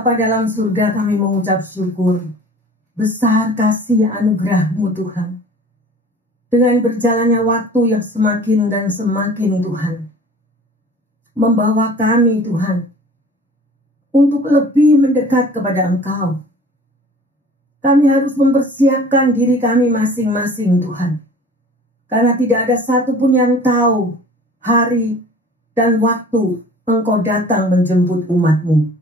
Bapa dalam surga, kami mengucap syukur. Besar kasih anugerah-Mu Tuhan. Dengan berjalannya waktu yang semakin dan semakin Tuhan, membawa kami Tuhan untuk lebih mendekat kepada Engkau. Kami harus mempersiapkan diri kami masing-masing Tuhan. Karena tidak ada satupun yang tahu hari dan waktu Engkau datang menjemput umat-Mu.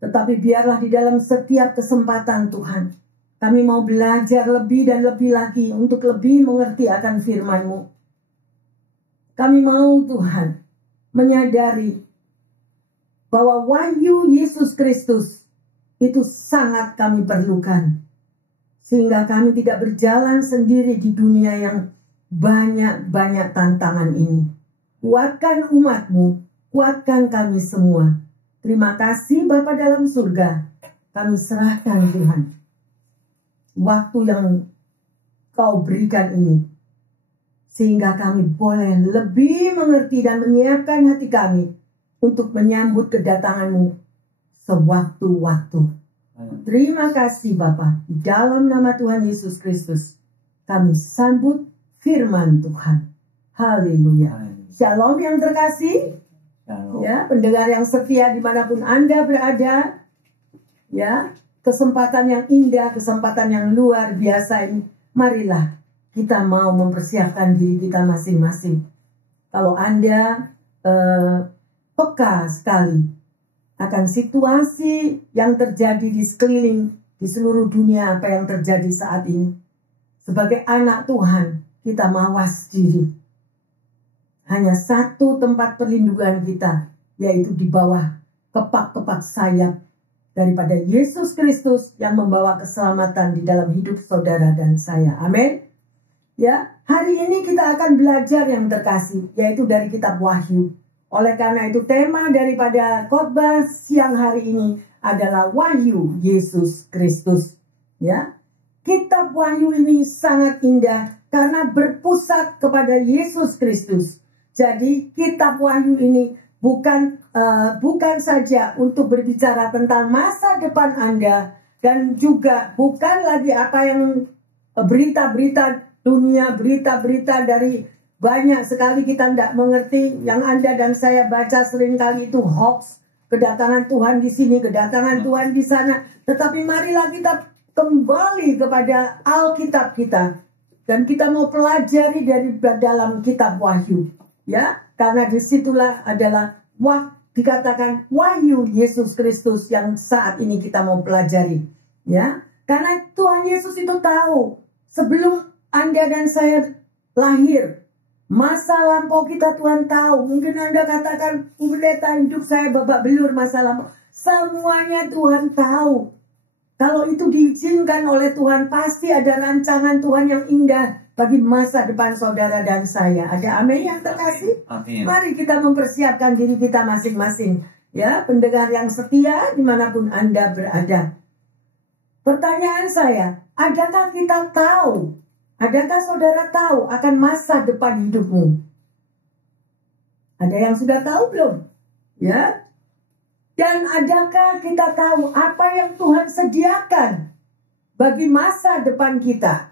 Tetapi biarlah di dalam setiap kesempatan Tuhan, kami mau belajar lebih dan lebih lagi untuk lebih mengerti akan firman-Mu. Kami mau Tuhan menyadari bahwa wahyu Yesus Kristus itu sangat kami perlukan. Sehingga kami tidak berjalan sendiri di dunia yang banyak-banyak tantangan ini. Kuatkan umat-Mu, kuatkan kami semua. Terima kasih Bapa dalam surga. Kami serahkan Tuhan waktu yang Kau berikan ini, sehingga kami boleh lebih mengerti dan menyiapkan hati kami untuk menyambut kedatangan-Mu sewaktu-waktu. Terima kasih Bapa. Di dalam nama Tuhan Yesus Kristus kami sambut firman Tuhan. Haleluya. Shalom yang terkasih. Shalom. Ya, pendengar yang setia dimanapun Anda berada. Ya, kesempatan yang indah, kesempatan yang luar biasa ini. Marilah kita mau mempersiapkan diri kita masing-masing. Kalau Anda peka sekali akan situasi yang terjadi di sekeliling, di seluruh dunia, apa yang terjadi saat ini. Sebagai anak Tuhan, kita mawas diri. Hanya satu tempat perlindungan kita, yaitu di bawah kepak-kepak sayap daripada Yesus Kristus yang membawa keselamatan di dalam hidup saudara dan saya. Amin. Ya, hari ini kita akan belajar yang terkasih, yaitu dari kitab Wahyu. Oleh karena itu tema daripada khotbah siang hari ini adalah Wahyu Yesus Kristus. Ya, kitab Wahyu ini sangat indah karena berpusat kepada Yesus Kristus. Jadi kitab Wahyu ini bukan saja untuk berbicara tentang masa depan Anda, dan juga bukan lagi apa yang berita-berita dunia, berita-berita dari banyak sekali kita tidak mengerti, yang Anda dan saya baca seringkali itu hoax, kedatangan Tuhan di sini, kedatangan Tuhan di sana. Tetapi marilah kita kembali kepada Alkitab kita, dan kita mau pelajari dari dalam kitab Wahyu. Ya, karena disitulah adalah dikatakan wahyu Yesus Kristus yang saat ini kita mau pelajari. Ya, karena Tuhan Yesus itu tahu sebelum Anda dan saya lahir, masa lampau kita Tuhan tahu. Mungkin Anda katakan, pendeta, hidup saya babak belur masa lampau. Semuanya Tuhan tahu. Kalau itu diizinkan oleh Tuhan, pasti ada rancangan Tuhan yang indah bagi masa depan saudara dan saya. Ada amin yang terkasih? Amin. Mari kita mempersiapkan diri kita masing-masing. Ya, pendengar yang setia dimanapun Anda berada. Pertanyaan saya, adakah kita tahu? Adakah saudara tahu akan masa depan hidupmu? Ada yang sudah tahu belum? Ya. Dan adakah kita tahu apa yang Tuhan sediakan bagi masa depan kita?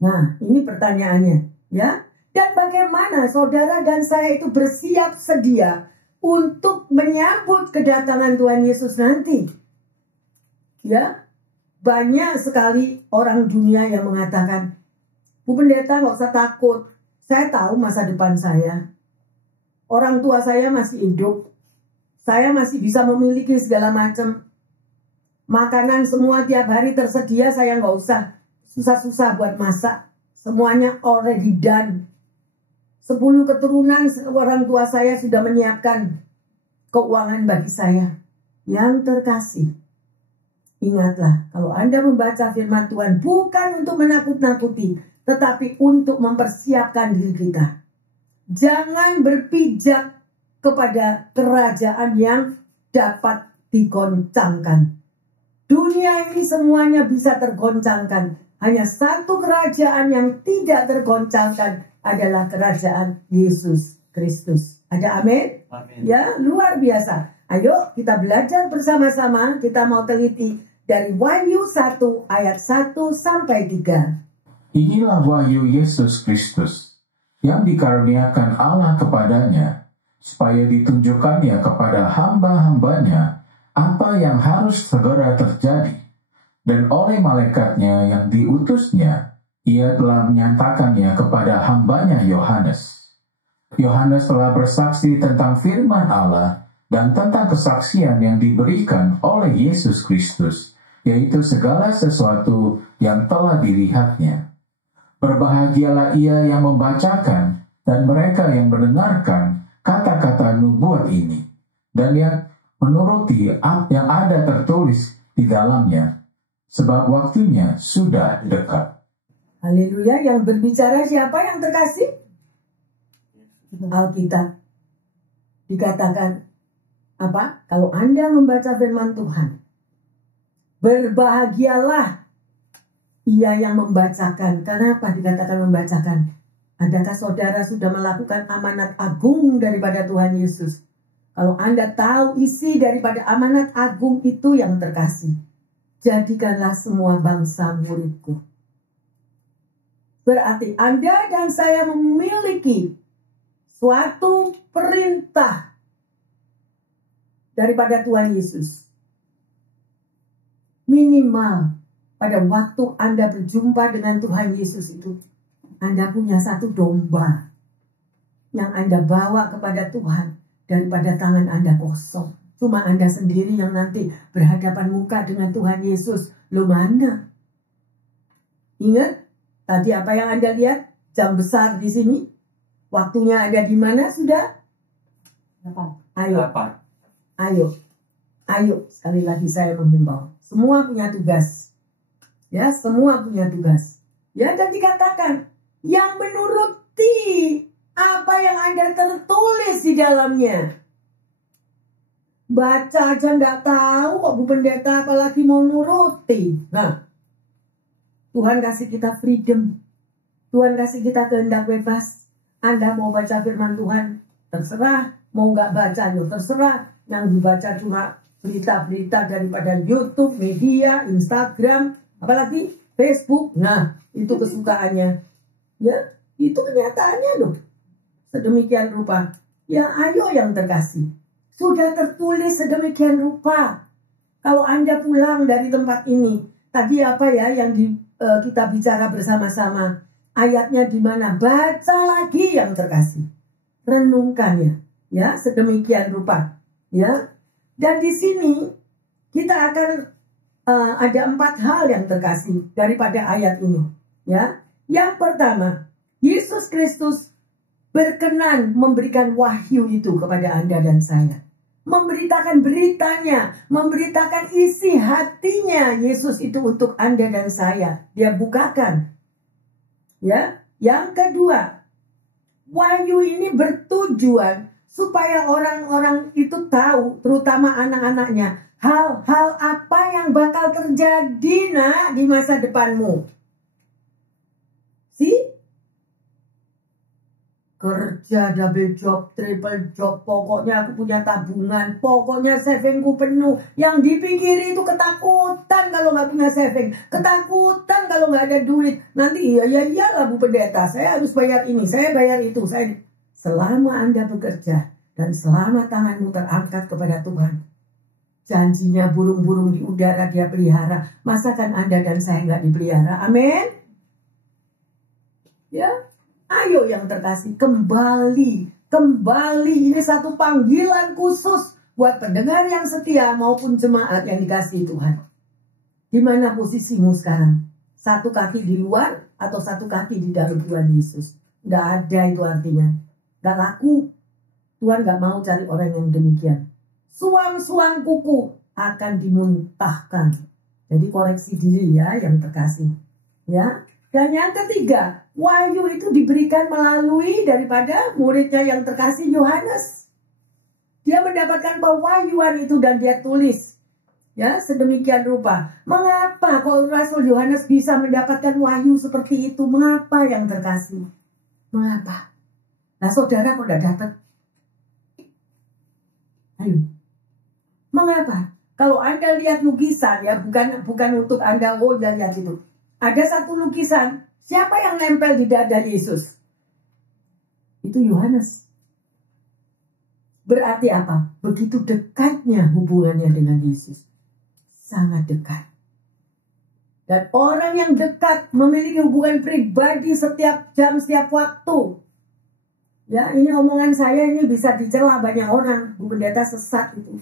Nah, ini pertanyaannya, ya. Dan bagaimana saudara dan saya itu bersiap sedia untuk menyambut kedatangan Tuhan Yesus nanti? Ya, banyak sekali orang dunia yang mengatakan, Bu Pendeta, nggak usah takut. Saya tahu masa depan saya. Orang tua saya masih hidup. Saya masih bisa memiliki segala macam. Makanan semua tiap hari tersedia, saya nggak usah susah-susah buat masak. Semuanya already done. 10 keturunan orang tua saya sudah menyiapkan keuangan bagi saya. Yang terkasih, ingatlah, kalau Anda membaca firman Tuhan bukan untuk menakut-nakuti, tetapi untuk mempersiapkan diri kita. Jangan berpijak kepada kerajaan yang dapat digoncangkan. Dunia ini semuanya bisa tergoncangkan. Hanya satu kerajaan yang tidak tergoncangkan adalah kerajaan Yesus Kristus. Ada amin? Amin. Ya, luar biasa. Ayo kita belajar bersama-sama, kita mau teliti dari Wahyu 1 ayat 1 sampai 3. Inilah wahyu Yesus Kristus, yang dikaruniakan Allah kepadanya, supaya ditunjukkannya kepada hamba-hambanya apa yang harus segera terjadi. Dan oleh malaikatnya yang diutusnya, ia telah menyatakannya kepada hambanya Yohanes. Yohanes telah bersaksi tentang firman Allah dan tentang kesaksian yang diberikan oleh Yesus Kristus, yaitu segala sesuatu yang telah dilihatnya. Berbahagialah ia yang membacakan dan mereka yang mendengarkan kata-kata nubuat ini, dan yang menuruti apa yang ada tertulis di dalamnya, sebab waktunya sudah dekat. Haleluya, yang berbicara siapa yang terkasih? Alkitab. Dikatakan apa? Kalau Anda membaca firman Tuhan, berbahagialah ia yang membacakan. Kenapa dikatakan membacakan? Adakah saudara sudah melakukan amanat agung daripada Tuhan Yesus? Kalau Anda tahu isi daripada amanat agung itu yang terkasih, jadikanlah semua bangsa muridku. Berarti Anda dan saya memiliki suatu perintah daripada Tuhan Yesus. Minimal pada waktu Anda berjumpa dengan Tuhan Yesus itu, Anda punya satu domba yang Anda bawa kepada Tuhan daripada tangan Anda kosong. Cuma Anda sendiri yang nanti berhadapan muka dengan Tuhan Yesus. Lo mana? Ingat tadi apa yang Anda lihat? Jam besar di sini. Waktunya ada di mana sudah? Ayo. Ayo. Sekali lagi saya menghimbau. Semua punya tugas. Ya, semua punya tugas. Ya, dan dikatakan yang menuruti apa yang ada tertulis di dalamnya. Baca aja nggak tahu kok Bu Pendeta, apalagi mau nuruti. Nah, Tuhan kasih kita freedom. Tuhan kasih kita kehendak bebas. Anda mau baca firman Tuhan, terserah. Mau nggak baca, ya terserah. Yang dibaca cuma berita-berita daripada YouTube, media, Instagram, apalagi Facebook. Nah, itu kesukaannya. Ya, itu kenyataannya loh. Sedemikian rupa. Ya, ayo yang terkasih. Sudah tertulis sedemikian rupa. Kalau Anda pulang dari tempat ini, tadi apa ya yang kita bicara bersama-sama? Ayatnya di mana? Baca lagi yang terkasih. Renungkan ya, sedemikian rupa. Ya, dan di sini kita akan ada 4 hal yang terkasih daripada ayat ini. Ya, yang pertama, Yesus Kristus berkenan memberikan wahyu itu kepada Anda dan saya. Memberitakan beritanya, memberitakan isi hatinya Yesus itu untuk Anda dan saya. Dia bukakan. Ya, yang kedua, wahyu ini bertujuan supaya orang-orang itu tahu, terutama anak-anaknya, hal-hal apa yang bakal terjadi di masa depanmu. Kerja double job, triple job, pokoknya aku punya tabungan, pokoknya savingku penuh. Yang dipikiri itu ketakutan kalau nggak punya saving, ketakutan kalau nggak ada duit. Nanti iyalah Bu Pendeta, saya harus bayar ini, saya bayar itu. Selama Anda bekerja dan selama tanganmu terangkat kepada Tuhan, janjinya burung-burung di udara Dia pelihara. Masakan Anda dan saya nggak dipelihara? Amin. Ya. Ayo yang terkasih, kembali. Ini satu panggilan khusus buat pendengar yang setia maupun jemaat yang dikasihi Tuhan. Di mana posisimu sekarang? Satu kaki di luar atau satu kaki di dalam Tuhan Yesus? Nggak ada itu artinya. Nggak laku. Tuhan nggak mau cari orang yang demikian. Suam-suam kuku akan dimuntahkan. Jadi koreksi diri ya yang terkasih. Ya. Dan yang ketiga, wahyu itu diberikan melalui daripada muridnya yang terkasih Yohanes. Dia mendapatkan pewahyuan itu dan dia tulis. Ya, sedemikian rupa. Mengapa kalau Rasul Yohanes bisa mendapatkan wahyu seperti itu? Mengapa yang terkasih? Mengapa? Nah, saudara kok tidak dapat? Ayo. Mengapa? Kalau Anda lihat lukisan, ya bukan untuk Anda, lihat itu. Ada satu lukisan, siapa yang nempel di dada Yesus? Itu Yohanes. Berarti apa? Begitu dekatnya hubungannya dengan Yesus. Sangat dekat. Dan orang yang dekat memiliki hubungan pribadi setiap jam, setiap waktu. Ya, ini omongan saya ini bisa dicela banyak orang. Bu Pendeta sesat itu.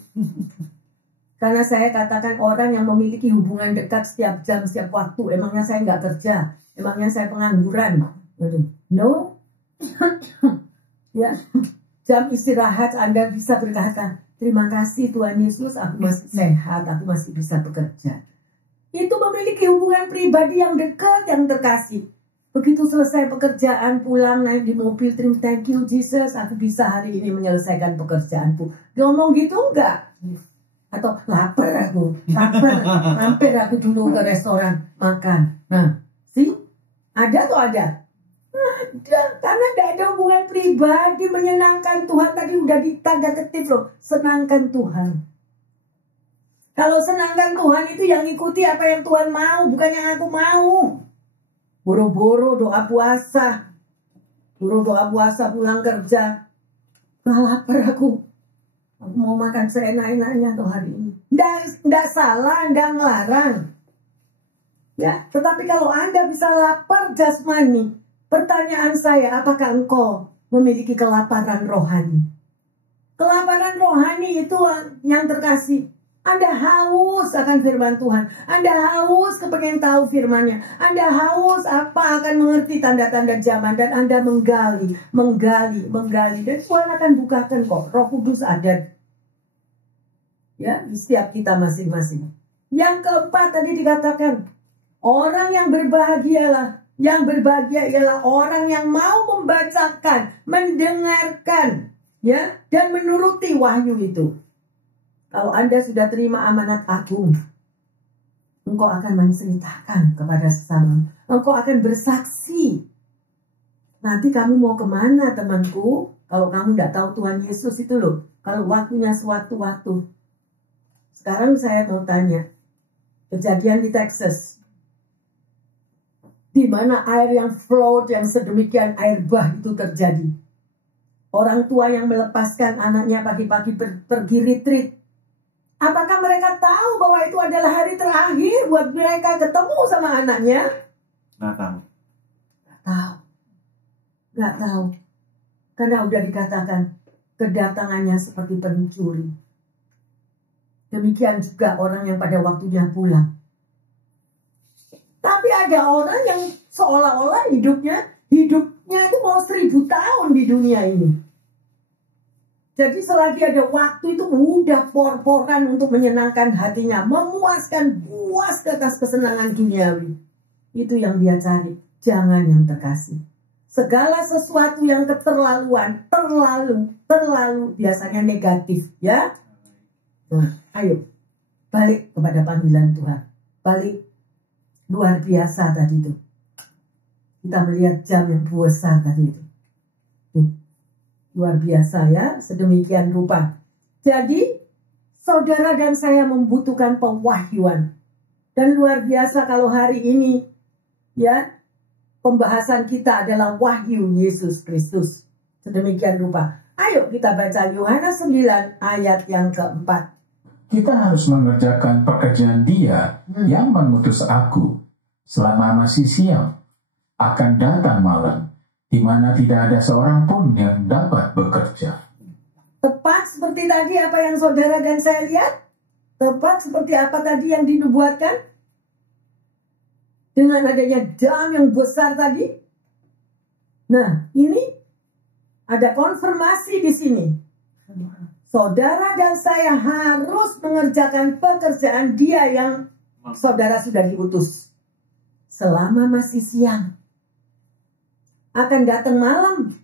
Karena saya katakan orang yang memiliki hubungan dekat setiap jam, setiap waktu. Emangnya saya nggak kerja? Emangnya saya pengangguran? No. Ya, jam istirahat Anda bisa berkata, terima kasih Tuhan Yesus, aku masih sehat, aku masih bisa bekerja. Itu memiliki hubungan pribadi yang dekat, yang terkasih. Begitu selesai pekerjaan, pulang naik di mobil, thank you Jesus, aku bisa hari ini menyelesaikan pekerjaanku. Dia ngomong gitu enggak? Atau lapar aku, hampir aku dulu ke restoran makan. Nah, ada atau ada? Ada, karena tidak ada hubungan pribadi menyenangkan Tuhan. Tadi udah ditanda ketip loh, senangkan Tuhan. Kalau senangkan Tuhan itu yang ikuti apa yang Tuhan mau, bukan yang aku mau. Boro-boro doa puasa. Pulang kerja. Lapar aku. Aku mau makan seenak-enaknya tuh hari ini. Nggak salah, nggak ngelarang. Ya, tetapi kalau Anda bisa lapar jasmani, pertanyaan saya, apakah engkau memiliki kelaparan rohani? Kelaparan rohani itu yang terkasih. Anda haus akan firman Tuhan. Anda haus kepengen tahu firman-Nya. Anda haus akan mengerti tanda-tanda zaman. Dan Anda menggali. Dan Tuhan akan bukakan kok. Roh Kudus ada. Ya, di setiap kita masing-masing. Yang keempat tadi dikatakan. Orang yang berbahagialah. Yang berbahagia ialah orang yang mau membacakan, mendengarkan, ya, dan menuruti wahyu itu. Kalau Anda sudah terima amanat agung, engkau akan menceritakan kepada sesama. Engkau akan bersaksi. Nanti kamu mau kemana temanku? Kalau kamu tidak tahu Tuhan Yesus itu loh. Kalau waktunya suatu waktu. Sekarang saya mau tanya. Kejadian di Texas. Di mana air yang float, yang sedemikian air bah itu terjadi. Orang tua yang melepaskan anaknya pagi-pagi pergi retreat. Apakah mereka tahu bahwa itu adalah hari terakhir buat mereka ketemu sama anaknya? Nggak tahu. Nggak tahu. Karena udah dikatakan kedatangannya seperti pencuri. Demikian juga orang yang pada waktunya pulang. Tapi ada orang yang seolah-olah hidupnya itu mau 1000 tahun di dunia ini. Jadi selagi ada waktu itu mudah por-poran untuk menyenangkan hatinya. Memuaskan, puas ke atas kesenangan duniawi. Itu yang dia cari. Jangan yang terkasih. Segala sesuatu yang keterlaluan, terlalu biasanya negatif. Ya. Nah, ayo. Balik kepada panggilan Tuhan. Balik. Luar biasa tadi itu. Kita melihat jam yang besar tadi itu. Luar biasa ya, sedemikian rupa. Jadi, saudara dan saya membutuhkan pewahyuan. Dan luar biasa kalau hari ini, ya, pembahasan kita adalah wahyu Yesus Kristus. Sedemikian rupa. Ayo kita baca Yohanes 9 ayat yang keempat. Kita harus mengerjakan pekerjaan Dia yang mengutus aku selama masih siang. Akan datang malam, di mana tidak ada seorang pun yang dapat bekerja. Tepat seperti tadi apa yang saudara dan saya lihat? Tepat seperti apa tadi yang dinubuatkan? Dengan adanya jam yang besar tadi. Nah, ini ada konfirmasi di sini. Saudara dan saya harus mengerjakan pekerjaan Dia yang saudara sudah diutus. Selama masih siang. Akan datang malam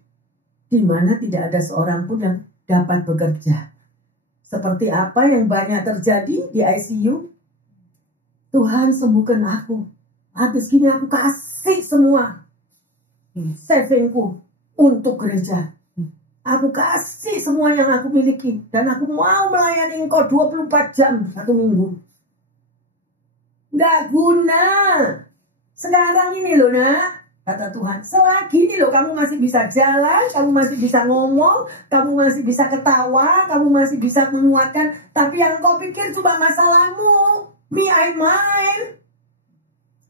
di mana tidak ada seorang pun yang dapat bekerja. Seperti apa yang banyak terjadi di ICU. Tuhan sembuhkan aku. Habis gini aku kasih semua savingku untuk gereja. Aku kasih semua yang aku miliki. Dan aku mau melayani engkau 24 jam 1 minggu. Gak guna. Sekarang ini loh nak, kata Tuhan. Selagi ini loh kamu masih bisa jalan, kamu masih bisa ngomong, kamu masih bisa ketawa, kamu masih bisa menguatkan. Tapi yang kau pikir cuma masalahmu. Me, I, mine.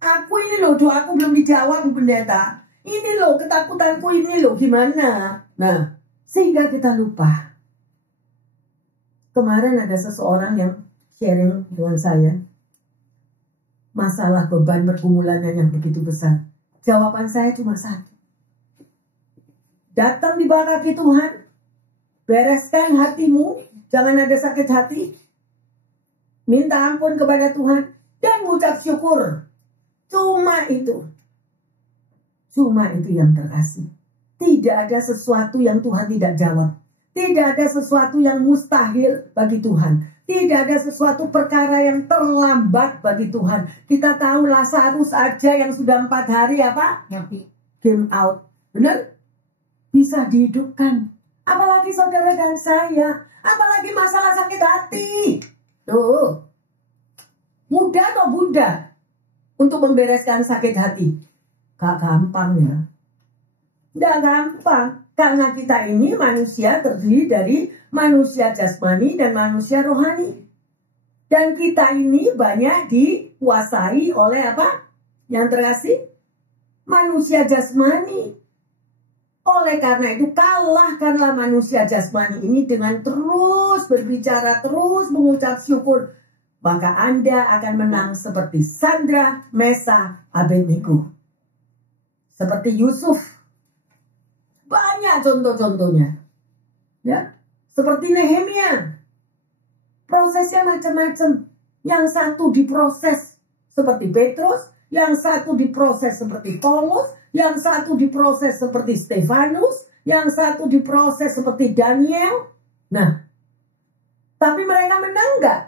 Aku ini loh, doaku belum dijawab Bu Pendeta. Ini loh ketakutanku ini loh gimana. Nah, sehingga kita lupa. Kemarin ada seseorang yang sharing dengan saya. Masalah beban pergumulannya yang begitu besar. Jawaban saya cuma satu. Datang di bawah kaki Tuhan. Bereskan hatimu. Jangan ada sakit hati. Minta ampun kepada Tuhan. Dan mengucap syukur. Cuma itu. Cuma itu yang terkasih. Tidak ada sesuatu yang Tuhan tidak jawab. Tidak ada sesuatu yang mustahil bagi Tuhan. Tidak ada sesuatu perkara yang terlambat bagi Tuhan. Kita tahu Lazarus aja yang sudah 4 hari apa? Came out. Benar? Bisa dihidupkan. Apalagi saudara dan saya. Apalagi masalah sakit hati. Tuh. Mudah atau bunda untuk membereskan sakit hati? Gak gampang ya. Gak gampang. Karena kita ini manusia terdiri dari manusia jasmani dan manusia rohani. Dan kita ini banyak dikuasai oleh apa? Yang terkasih? Manusia jasmani. Oleh karena itu kalahkanlah manusia jasmani ini dengan terus berbicara, terus mengucap syukur. Maka Anda akan menang seperti Sandra, Mesa, Abednego. Seperti Yusuf. Banyak contoh-contohnya. Ya, seperti Nehemia. Prosesnya macam-macam. Yang satu diproses seperti Petrus, yang satu diproses seperti Paulus, yang satu diproses seperti Stefanus, yang satu diproses seperti Daniel. Nah, tapi mereka menang nggak?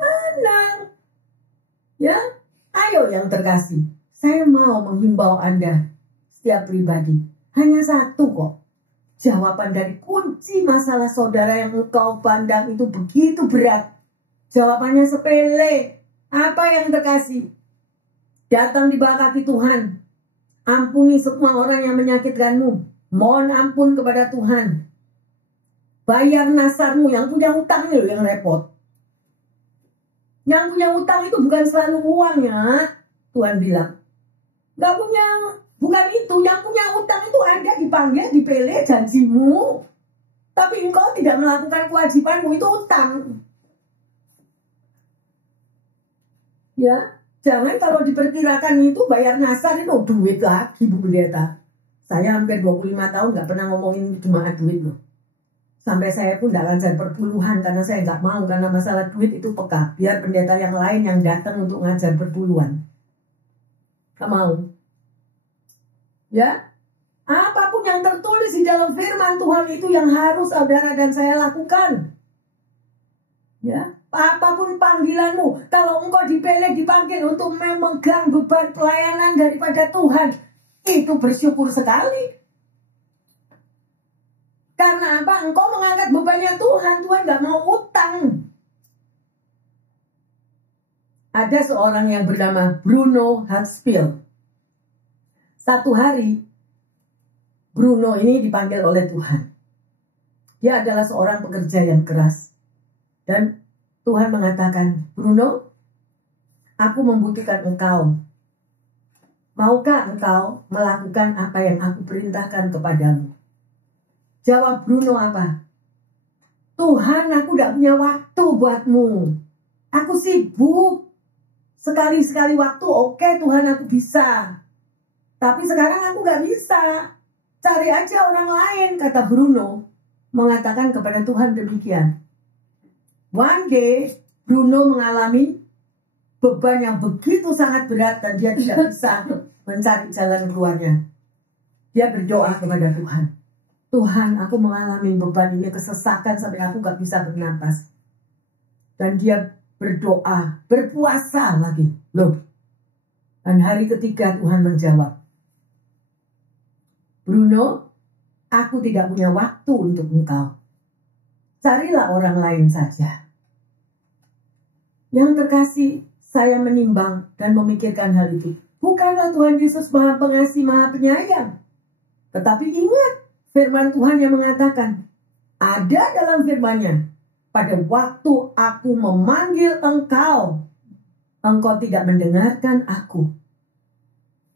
Menang. Ya, ayo yang terkasih. Saya mau menghimbau Anda setiap pribadi. Hanya satu kok. Jawaban dari kunci masalah saudara yang engkau pandang itu begitu berat. Jawabannya sepele. Apa yang terkasih? Datang di bawah kaki Tuhan. Ampuni semua orang yang menyakitkanmu. Mohon ampun kepada Tuhan. Bayar nasarmu. Yang punya hutang itu yang repot. Yang punya hutang itu bukan selalu uangnya. Tuhan bilang. Gak punya. Bukan itu, yang punya utang itu Anda dipanggil, dipilih janjimu. Tapi engkau tidak melakukan kewajibanmu, itu utang. Ya, jangan kalau diperkirakan itu bayar nasar itu duit lagi Bu Pendeta. Saya hampir 25 tahun gak pernah ngomongin jemaat duit loh. Sampai saya pun gak ngajar perpuluhan karena saya gak mau, karena masalah duit itu peka. Biar pendeta yang lain yang datang untuk ngajar perpuluhan. Gak mau. Ya, apapun yang tertulis di dalam firman Tuhan itu yang harus saudara dan saya lakukan. Ya, apapun panggilanmu, kalau engkau dipilih dipanggil untuk memegang beban pelayanan daripada Tuhan, itu bersyukur sekali. Karena apa? Engkau mengangkat bebannya Tuhan. Tuhan gak mau utang. Ada seorang yang bernama Bruno Hatfield. Satu hari, Bruno ini dipanggil oleh Tuhan. Dia adalah seorang pekerja yang keras. Dan Tuhan mengatakan, Bruno, aku membutuhkan engkau. Maukah engkau melakukan apa yang aku perintahkan kepadamu? Jawab Bruno apa? Tuhan, aku gak punya waktu buatmu. Aku sibuk. Sekali-sekali waktu, oke Tuhan aku bisa. Tapi sekarang aku gak bisa. Cari aja orang lain, kata Bruno. Mengatakan kepada Tuhan demikian. One day, Bruno mengalami beban yang begitu sangat berat dan dia tidak bisa mencari jalan keluarnya. Dia berdoa kepada Tuhan. Tuhan, aku mengalami beban ini, kesesakan sampai aku gak bisa bernapas. Dan dia berdoa, berpuasa lagi. Loh. Dan hari ketiga Tuhan menjawab. Bruno, aku tidak punya waktu untuk engkau. Carilah orang lain saja. Yang terkasih, saya menimbang dan memikirkan hal itu. Bukanlah Tuhan Yesus Maha Pengasih, Maha Penyayang. Tetapi ingat firman Tuhan yang mengatakan, ada dalam firman-Nya, pada waktu aku memanggil engkau, engkau tidak mendengarkan aku.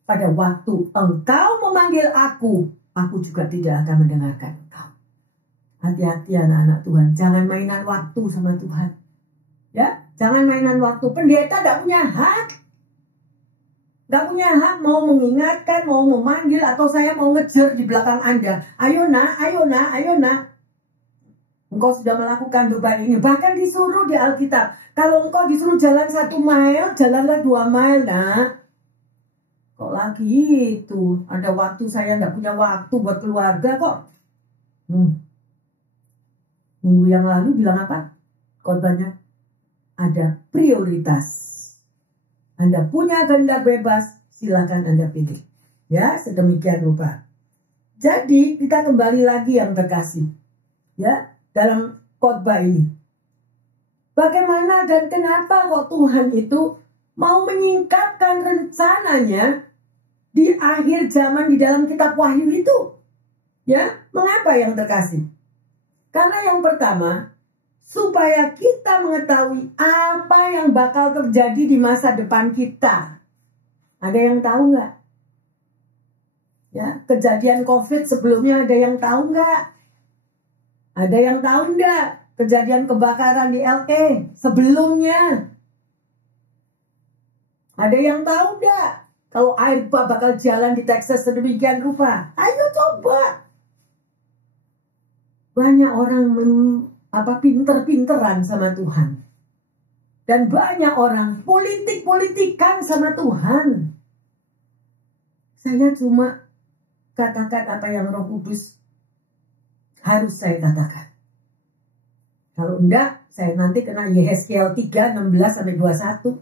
Pada waktu engkau memanggil aku juga tidak akan mendengarkan engkau. Hati-hati anak-anak Tuhan, jangan mainan waktu sama Tuhan. Ya, jangan mainan waktu. Pendeta tidak punya hak. Tidak punya hak mau mengingatkan, mau memanggil, atau saya mau ngejar di belakang Anda. Ayo nak, ayo nak, ayo nak. Engkau sudah melakukan beban ini. Bahkan disuruh di Alkitab. Kalau engkau disuruh jalan 1 mile, jalanlah 2 mile nak. Kok lagi itu? Ada waktu, saya tidak punya waktu buat keluarga kok. Minggu yang lalu bilang apa? Khotbahnya, ada prioritas. Anda punya kehendak bebas, silakan Anda pilih. Ya, sedemikian rupa. Jadi, kita kembali lagi yang terkasih. Ya, dalam khotbah ini. Bagaimana dan kenapa kok Tuhan itu mau menyingkapkan rencananya di akhir zaman di dalam kitab Wahyu itu? Ya, mengapa yang terkasih? Karena yang pertama, supaya kita mengetahui apa yang bakal terjadi di masa depan kita. Ada yang tahu nggak? Ya, kejadian COVID sebelumnya ada yang tahu nggak? Ada yang tahu nggak? Kejadian kebakaran di LA sebelumnya. Ada yang tahu nggak? Kalau air bakal jalan di Texas sedemikian rupa. Ayo coba. Banyak orang pinter-pinteran sama Tuhan. Dan banyak orang politik-politikan sama Tuhan. Saya cuma katakan apa yang Roh Kudus harus saya katakan. Kalau enggak, saya nanti kena Yehezkiel 3, 16-21.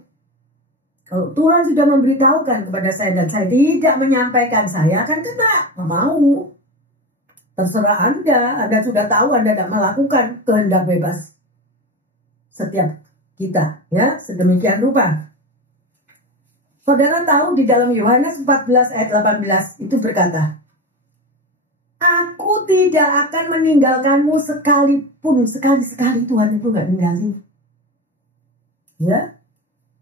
Kalau Tuhan sudah memberitahukan kepada saya dan saya tidak menyampaikan, saya akan kena. Nggak mau. Terserah Anda sudah tahu Anda tidak melakukan kehendak bebas. Setiap kita, ya, sedemikian rupa. Saudara tahu di dalam Yohanes 14 ayat 18 itu berkata, aku tidak akan meninggalkanmu sekalipun. Sekali-sekali Tuhan itu nggak ninggalin. Ya,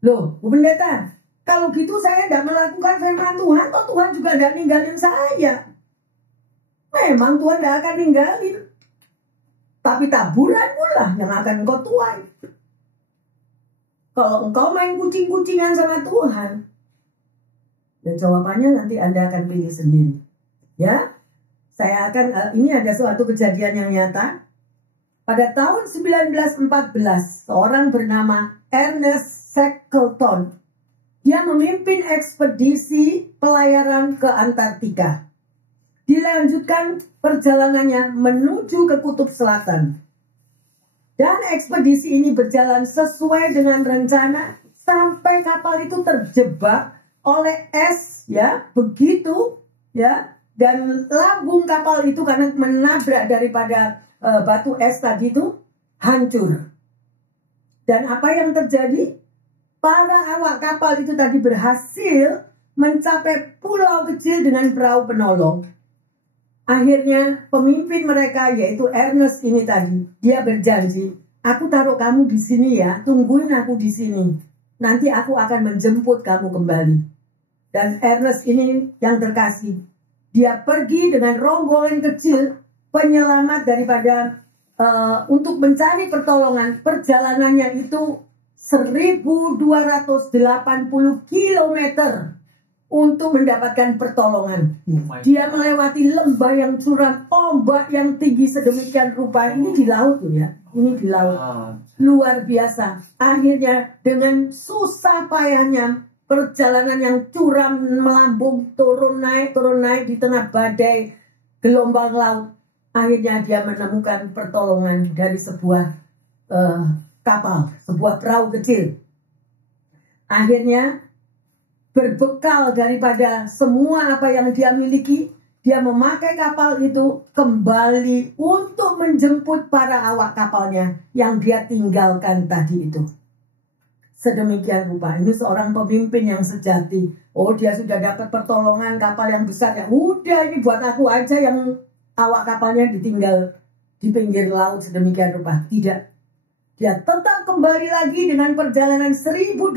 loh, Bu Pendeta, kalau gitu saya tidak melakukan firman Tuhan, kok Tuhan juga tidak ninggalin saya? Memang Tuhan tidak akan ninggalin. Tapi taburan pula yang akan engkau tuai. Kalau engkau main kucing-kucingan sama Tuhan, ya jawabannya nanti Anda akan pilih sendiri. Ya, saya akan, ini ada suatu kejadian yang nyata. Pada tahun 1914, seorang bernama Ernest Shackleton, dia memimpin ekspedisi pelayaran ke Antartika. Dilanjutkan perjalanannya menuju ke Kutub Selatan. Dan ekspedisi ini berjalan sesuai dengan rencana sampai kapal itu terjebak oleh es, ya, begitu, ya, dan lambung kapal itu karena menabrak daripada batu es tadi itu hancur. Dan apa yang terjadi? Para awak kapal itu tadi berhasil mencapai pulau kecil dengan perahu penolong. Akhirnya pemimpin mereka yaitu Ernest ini tadi, dia berjanji, aku taruh kamu di sini ya, tungguin aku di sini. Nanti aku akan menjemput kamu kembali. Dan Ernest ini yang terkasih, dia pergi dengan rombongan kecil penyelamat daripada untuk mencari pertolongan. Perjalanannya itu 1280 kilometer. Untuk mendapatkan pertolongan. Dia melewati lembah yang curam, ombak yang tinggi sedemikian rupa. Ini di laut tuh ya. Ini di laut. Luar biasa. Akhirnya dengan susah payahnya, perjalanan yang curam melambung, turun naik di tengah badai gelombang laut. Akhirnya dia menemukan pertolongan dari sebuah kapal, sebuah perahu kecil. Akhirnya berbekal daripada semua apa yang dia miliki, dia memakai kapal itu kembali untuk menjemput para awak kapalnya yang dia tinggalkan tadi itu. Sedemikian rupa, ini seorang pemimpin yang sejati. Oh, dia sudah dapat pertolongan kapal yang besar. Ya udah, ini buat aku aja yang awak kapalnya ditinggal di pinggir laut sedemikian rupa. Tidak. Dia tetap kembali lagi dengan perjalanan 1280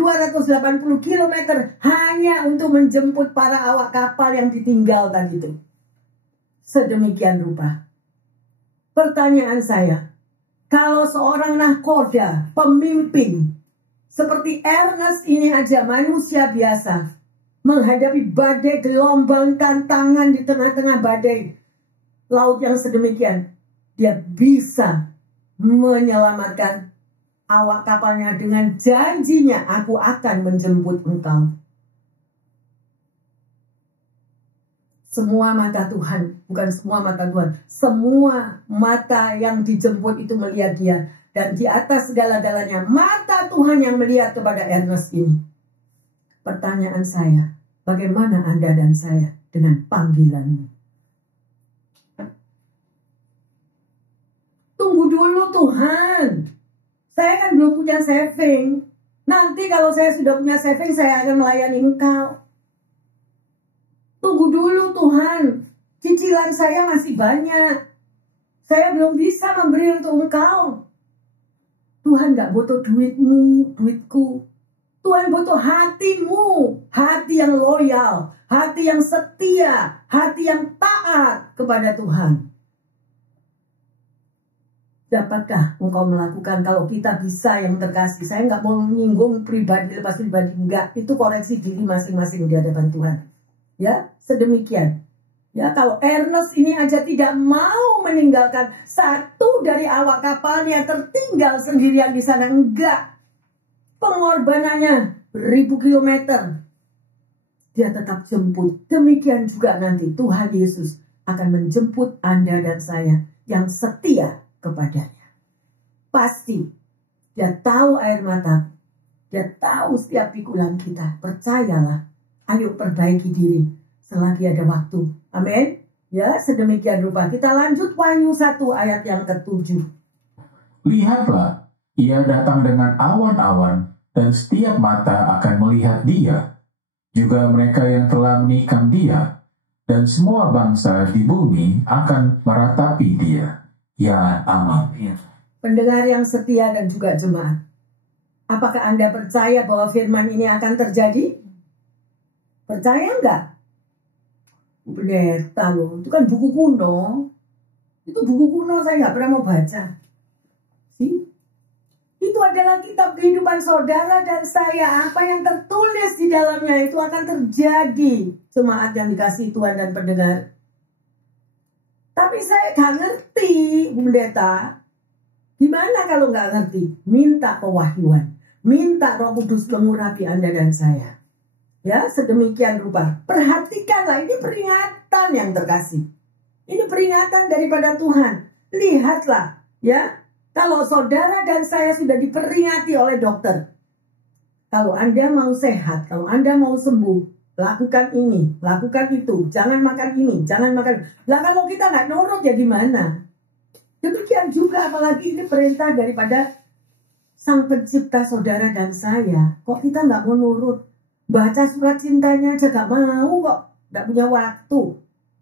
km hanya untuk menjemput para awak kapal yang ditinggal tadi itu. Sedemikian rupa. Pertanyaan saya, kalau seorang nahkoda, pemimpin, seperti Ernest ini aja manusia biasa, menghadapi badai, gelombang, tantangan di tengah-tengah badai laut yang sedemikian, dia bisa menyelamatkan awak kapalnya dengan janjinya, aku akan menjemput engkau. Semua mata Tuhan, bukan semua mata Tuhan, semua mata yang dijemput itu melihat dia. Dan di atas segala-galanya, mata Tuhan yang melihat kepada Ernest ini. Pertanyaan saya, bagaimana Anda dan saya dengan panggilanmu? Tunggu dulu Tuhan. Saya kan belum punya saving. Nanti kalau saya sudah punya saving, saya akan melayani engkau. Tunggu dulu Tuhan. Cicilan saya masih banyak. Saya belum bisa memberi untuk engkau. Tuhan gak butuh duitmu, duitku. Tuhan butuh hatimu. Hati yang loyal. Hati yang setia. Hati yang taat kepada Tuhan. Dapatkah engkau melakukan? Kalau kita bisa yang terkasih. Saya gak mau menyinggung pribadi, lepas pribadi. Enggak. Itu koreksi diri masing-masing di hadapan Tuhan. Ya, sedemikian. Ya, kalau Ernest ini aja tidak mau meninggalkan satu dari awak kapalnya tertinggal sendirian di sana. Enggak. Pengorbanannya beribu kilometer. Dia tetap jemput. Demikian juga nanti Tuhan Yesus akan menjemput Anda dan saya yang setia kepadanya. Pasti. Dia tahu air mata. Dia tahu setiap pikulan kita. Percayalah. Ayo perbaiki diri selagi ada waktu. Amin. Ya, sedemikian rupa. Kita lanjut Wahyu 1 ayat yang ke-7. Lihatlah, ia datang dengan awan-awan, dan setiap mata akan melihat dia. Juga mereka yang telah menikam dia, dan semua bangsa di bumi akan meratapi dia. Ya, amin. Pendengar yang setia dan juga jemaat. Apakah Anda percaya bahwa firman ini akan terjadi? Percaya enggak? Pendeta loh, itu kan buku kuno. Itu buku kuno, saya nggak pernah mau baca. See? Itu adalah kitab kehidupan saudara dan saya. Apa yang tertulis di dalamnya itu akan terjadi. Jemaat yang dikasihi Tuhan dan pendengar. Tapi saya nggak ngerti, pendeta. Gimana kalau nggak ngerti? Minta pewahyuan. Minta Roh Kudus mengurapi Anda dan saya. Ya, sedemikian rupa. Perhatikanlah, ini peringatan yang terkasih. Ini peringatan daripada Tuhan. Lihatlah, ya. Kalau saudara dan saya sudah diperingati oleh dokter. Kalau Anda mau sehat, kalau Anda mau sembuh, lakukan ini, lakukan itu. Jangan makan ini, jangan makan. Lah kalau kita nggak nurut ya gimana? Demikian juga apalagi ini perintah daripada Sang Pencipta saudara dan saya. Kok kita nggak mau nurut? Baca surat cintanya aja gak mau kok. Gak punya waktu.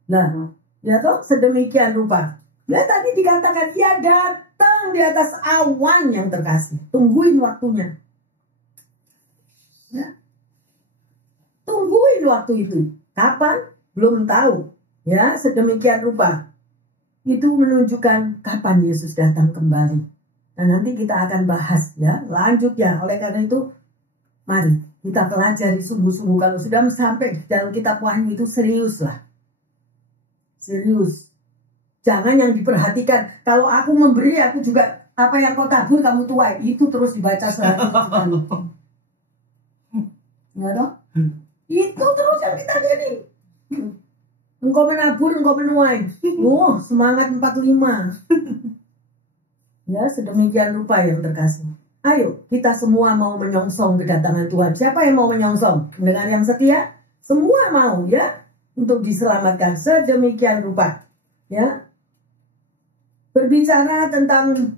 Nah, ya toh sedemikian rupa. Ya tadi dikatakan dia datang di atas awan yang terkasih. Tungguin waktunya. Ya. Tungguin waktu itu. Kapan? Belum tahu. Ya, sedemikian rupa. Itu menunjukkan kapan Yesus datang kembali. Dan nanti kita akan bahas ya. Lanjut ya. Oleh karena itu, mari kita pelajari sungguh-sungguh. Kalau sudah sampai dalam kitab Wahyu itu serius lah. Serius. Jangan yang diperhatikan. Kalau aku memberi, aku juga apa yang kau tabur kamu tuai. Itu terus dibaca 100 kali. Ya dong? Itu terus yang kita jadi. Engkau menabur, engkau menuai. Oh, semangat 45. Ya, sedemikian rupa yang terkasih. Ayo, kita semua mau menyongsong kedatangan Tuhan. Siapa yang mau menyongsong? Dengan yang setia? Semua mau, ya. untuk diselamatkan sedemikian rupa. Ya, berbicara tentang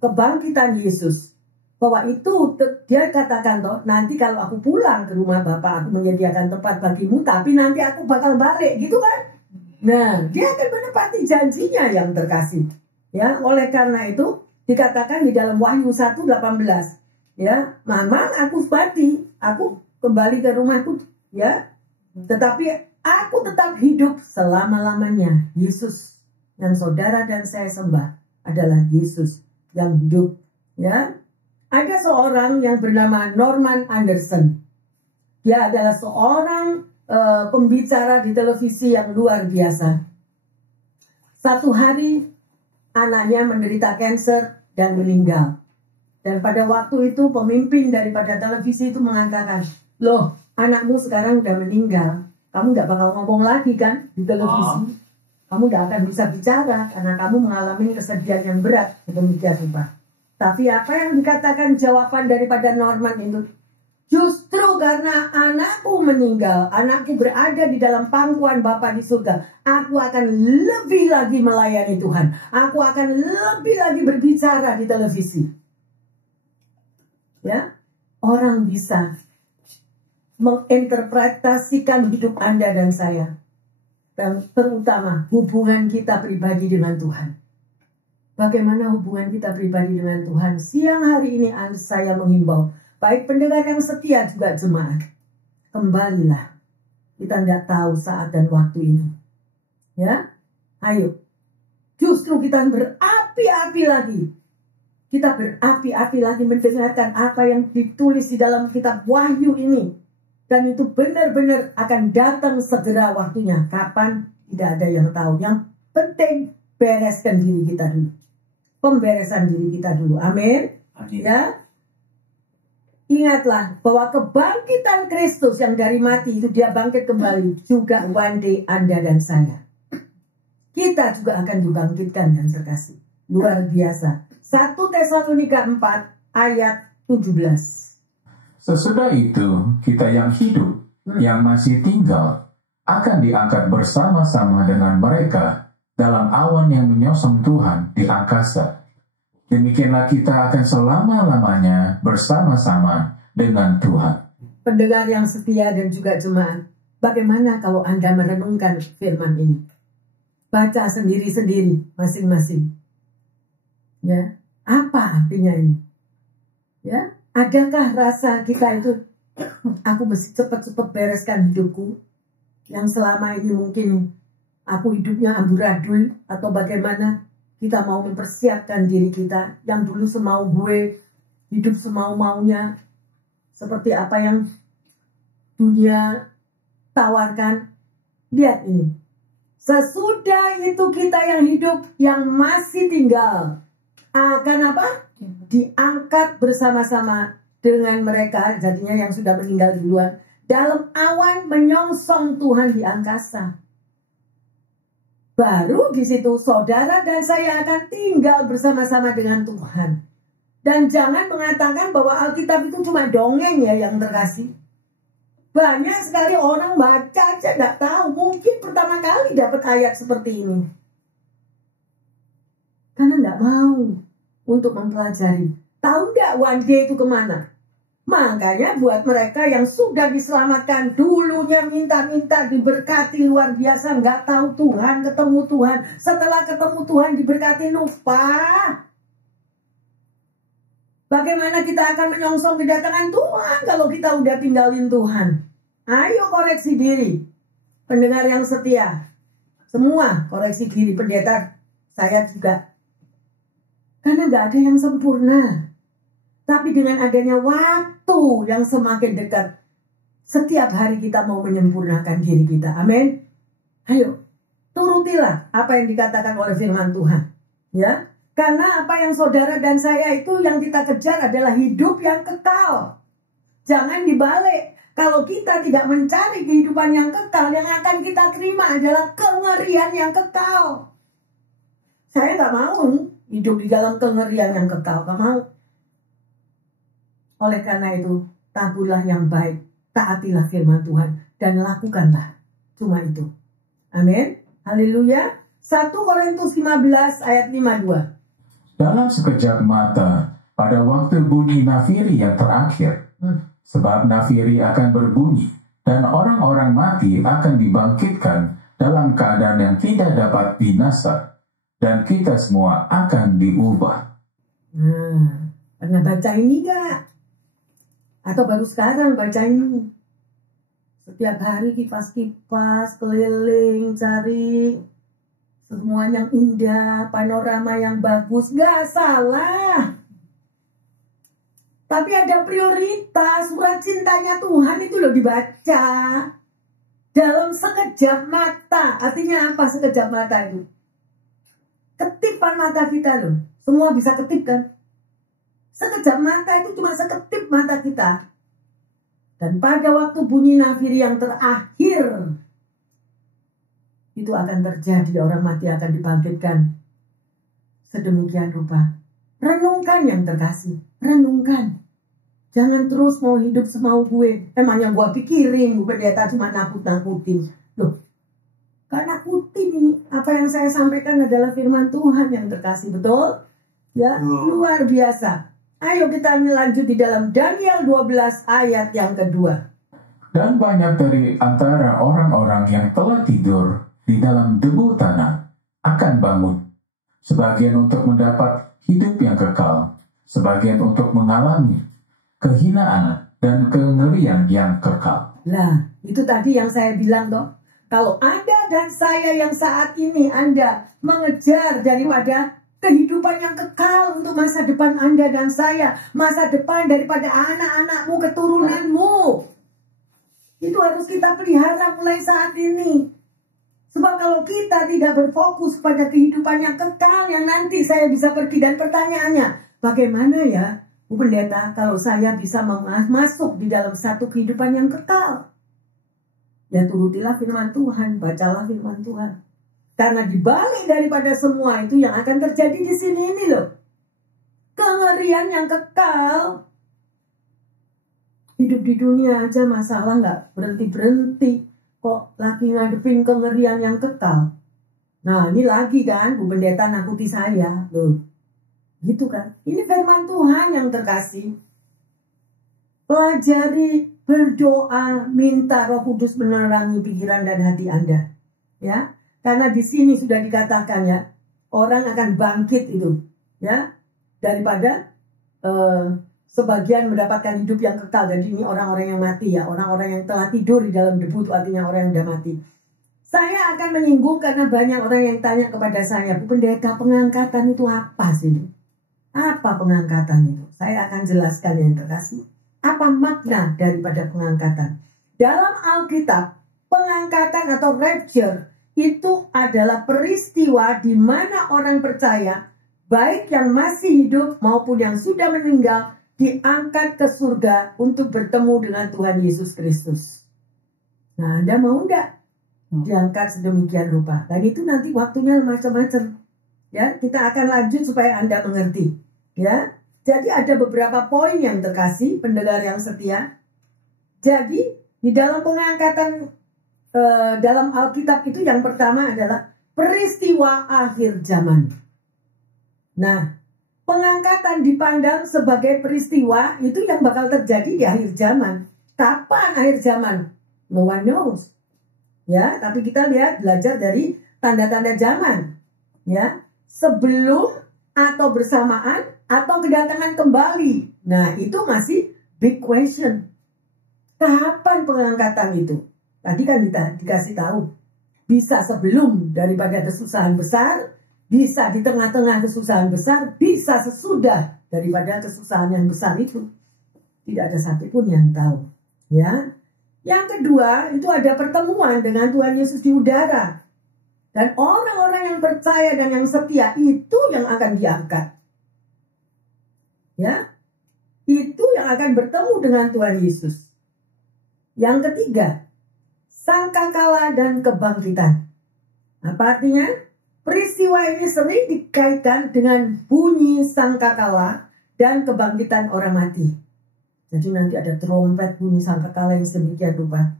kebangkitan Yesus, bahwa itu dia katakan toh, nanti kalau aku pulang ke rumah Bapa, aku menyediakan tempat bagimu, tapi nanti aku bakal balik, gitu kan? Nah, dia akan menepati janjinya yang terkasih. Ya, oleh karena itu dikatakan di dalam Wahyu 1:18, ya, Mama, aku mati, aku kembali ke rumahku, ya, tetapi aku tetap hidup selama-lamanya. Yesus yang saudara dan saya sembah adalah Yesus yang hidup, ya. Ada seorang yang bernama Norman Anderson. Dia adalah seorang pembicara di televisi yang luar biasa. Satu hari anaknya menderita kanker dan meninggal. Dan pada waktu itu pemimpin daripada televisi itu mengatakan, loh, anakmu sekarang udah meninggal, kamu gak bakal ngomong lagi kan di televisi. Kamu gak akan bisa bicara karena kamu mengalami kesedihan yang berat. Demikian rupa. Tapi apa yang dikatakan jawaban daripada Norman itu? Justru karena anakku meninggal, anakku berada di dalam pangkuan Bapa di surga, aku akan lebih lagi melayani Tuhan. Aku akan lebih lagi berbicara di televisi. Ya, orang bisa menginterpretasikan hidup Anda dan saya, dan terutama hubungan kita pribadi dengan Tuhan. Bagaimana hubungan kita pribadi dengan Tuhan? Siang hari ini saya menghimbau, baik pendengar yang setia juga jemaat, kembalilah. Kita tidak tahu saat dan waktu ini. Ya, ayo. Justru kita berapi-api lagi. Kita berapi-api lagi mendengarkan apa yang ditulis di dalam kitab Wahyu ini. Dan itu benar-benar akan datang segera waktunya. Kapan? Tidak ada yang tahu. Yang penting bereskan diri kita dulu. Pemberesan diri kita dulu. Amin. Ya. Ingatlah bahwa kebangkitan Kristus yang dari mati itu dia bangkit kembali. Juga one day Anda dan saya. Kita juga akan dibangkitkan yang terkasih. Luar biasa. 1 Tesalonika 4 ayat 17. Sesudah itu, kita yang hidup, yang masih tinggal, akan diangkat bersama-sama dengan mereka dalam awan yang menyongsong Tuhan di angkasa. Demikianlah kita akan selama-lamanya bersama-sama dengan Tuhan. Pendengar yang setia dan juga jemaat, bagaimana kalau Anda merenungkan firman ini? Baca sendiri-sendiri masing-masing. Ya, apa artinya ini? Ya, adakah rasa kita itu, aku mesti cepat-cepat bereskan hidupku, yang selama ini mungkin aku hidupnya amburadul, atau bagaimana kita mau mempersiapkan diri kita yang dulu semau gue, hidup semau-maunya, seperti apa yang dunia tawarkan. Lihat ini, sesudah itu kita yang hidup, yang masih tinggal, akan apa? Diangkat bersama-sama dengan mereka, jadinya yang sudah meninggal duluan, dalam awan menyongsong Tuhan di angkasa. Baru di situ saudara dan saya akan tinggal bersama-sama dengan Tuhan. Dan jangan mengatakan bahwa Alkitab itu cuma dongeng ya yang terkasih. Banyak sekali orang baca aja nggak tahu, mungkin pertama kali dapat ayat seperti ini. Karena nggak mau untuk mempelajari. Tahu nggak one day itu kemana? Makanya buat mereka yang sudah diselamatkan, dulunya minta-minta diberkati luar biasa, nggak tahu Tuhan, ketemu Tuhan. Setelah ketemu Tuhan diberkati, lupa. Bagaimana kita akan menyongsong kedatangan Tuhan kalau kita udah tinggalin Tuhan? Ayo koreksi diri. Pendengar yang setia, semua koreksi diri. Pendeta, saya juga. Karena nggak ada yang sempurna. Tapi dengan adanya waktu yang semakin dekat, setiap hari kita mau menyempurnakan diri kita. Amin. Ayo, turutilah apa yang dikatakan oleh firman Tuhan. Ya, karena apa yang saudara dan saya itu yang kita kejar adalah hidup yang kekal. Jangan dibalik. Kalau kita tidak mencari kehidupan yang kekal, yang akan kita terima adalah kengerian yang kekal. Saya nggak mau hidup di dalam kengerian yang kekal. Nggak mau. Oleh karena itu, tabuhlah yang baik, taatilah firman Tuhan, dan lakukanlah. Cuma itu. Amin. Haleluya. 1 Korintus 15 ayat 52. Dalam sekejap mata, pada waktu bunyi nafiri yang terakhir, sebab nafiri akan berbunyi, dan orang-orang mati akan dibangkitkan dalam keadaan yang tidak dapat binasa, dan kita semua akan diubah. Pernah baca ini gak? Atau baru sekarang baca ini? Setiap hari kipas-kipas, keliling, cari semua yang indah, panorama yang bagus, gak salah. Tapi ada prioritas, surat cintanya Tuhan itu loh dibaca. Dalam sekejap mata, artinya apa sekejap mata itu? Ketipan mata kita loh, semua bisa ketip kan? Sekejap mata itu cuma seketip mata kita. Dan pada waktu bunyi nafiri yang terakhir, itu akan terjadi, orang mati akan dibangkitkan sedemikian rupa. Renungkan yang terkasih, renungkan. Jangan terus mau hidup semau gue. Emangnya gue pikirin, gue pendeta cuma nakut-nakutin. Loh, gak nakutin ini. Apa yang saya sampaikan adalah firman Tuhan yang terkasih, betul? Ya, luar biasa. Ayo kita lanjut di dalam Daniel 12 ayat yang kedua. Dan banyak dari antara orang-orang yang telah tidur di dalam debu tanah akan bangun, sebagian untuk mendapat hidup yang kekal, sebagian untuk mengalami kehinaan dan kengerian yang kekal. Nah, itu tadi yang saya bilang toh. Kalau Anda dan saya yang saat ini Anda mengejar daripada kehidupan yang kekal untuk masa depan Anda dan saya, masa depan daripada anak-anakmu, keturunanmu, itu harus kita pelihara mulai saat ini. Sebab kalau kita tidak berfokus pada kehidupan yang kekal, yang nanti saya bisa pergi, dan pertanyaannya, bagaimana ya, Bu Pendeta, kalau saya bisa masuk di dalam satu kehidupan yang kekal? Ya turutilah firman Tuhan, bacalah firman Tuhan. Karena dibalik daripada semua itu yang akan terjadi di sini ini loh. Kengerian yang kekal. Hidup di dunia aja masalah nggak berhenti-berhenti. Kok lagi ngadepin kengerian yang kekal? Nah ini lagi kan, Bu Pendeta nakuti saya. Loh, gitu kan. Ini firman Tuhan yang terkasih. Pelajari, berdoa, minta Roh Kudus menerangi pikiran dan hati Anda. Ya, karena di sini sudah dikatakan ya, orang akan bangkit itu. Ya, daripada sebagian mendapatkan hidup yang kekal. Jadi ini orang-orang yang mati ya. Orang-orang yang telah tidur di dalam debu itu artinya orang yang sudah mati. Saya akan menyinggung karena banyak orang yang tanya kepada saya, Bu Pendeta, pengangkatan itu apa sih? Apa pengangkatan itu? Saya akan jelaskan yang terkasih. Apa makna daripada pengangkatan? Dalam Alkitab, pengangkatan atau rapture itu adalah peristiwa di mana orang percaya, baik yang masih hidup maupun yang sudah meninggal, diangkat ke surga untuk bertemu dengan Tuhan Yesus Kristus. Nah, Anda mau enggak diangkat sedemikian rupa? Dan itu nanti waktunya macam-macam. Ya, kita akan lanjut supaya Anda mengerti. Ya, jadi ada beberapa poin yang terkasih, pendengar yang setia. Jadi di dalam pengangkatan dalam Alkitab itu yang pertama adalah peristiwa akhir zaman. Nah, pengangkatan dipandang sebagai peristiwa itu yang bakal terjadi di akhir zaman. Kapan akhir zaman? No one knows. Ya, tapi kita lihat, belajar dari tanda-tanda zaman. Ya, sebelum atau bersamaan atau kedatangan kembali. Nah, itu masih big question. Kapan pengangkatan itu? Tadi kan kita dikasih tahu. Bisa sebelum daripada kesusahan besar, bisa di tengah-tengah kesusahan besar, bisa sesudah daripada kesusahan yang besar itu. Tidak ada satupun yang tahu. Ya. Yang kedua, itu ada pertemuan dengan Tuhan Yesus di udara. Dan orang-orang yang percaya dan yang setia itu yang akan diangkat. Ya. Itu yang akan bertemu dengan Tuhan Yesus. Yang ketiga, sangkakala dan kebangkitan. Apa artinya? Peristiwa ini sering dikaitkan dengan bunyi sangkakala dan kebangkitan orang mati. Jadi nanti ada trompet bunyi sangkakala yang sedemikian rupa.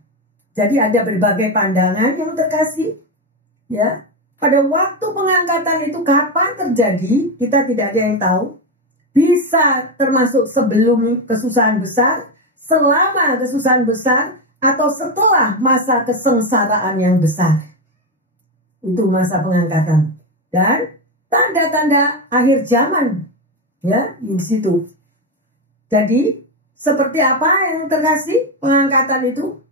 Jadi ada berbagai pandangan yang terkasih. Ya, pada waktu pengangkatan itu kapan terjadi, kita tidak ada yang tahu. Bisa termasuk sebelum kesusahan besar, selama kesusahan besar, atau setelah masa kesengsaraan yang besar. Itu masa pengangkatan. Dan tanda-tanda akhir zaman, ya, di situ. Jadi, seperti apa yang terkasih pengangkatan itu?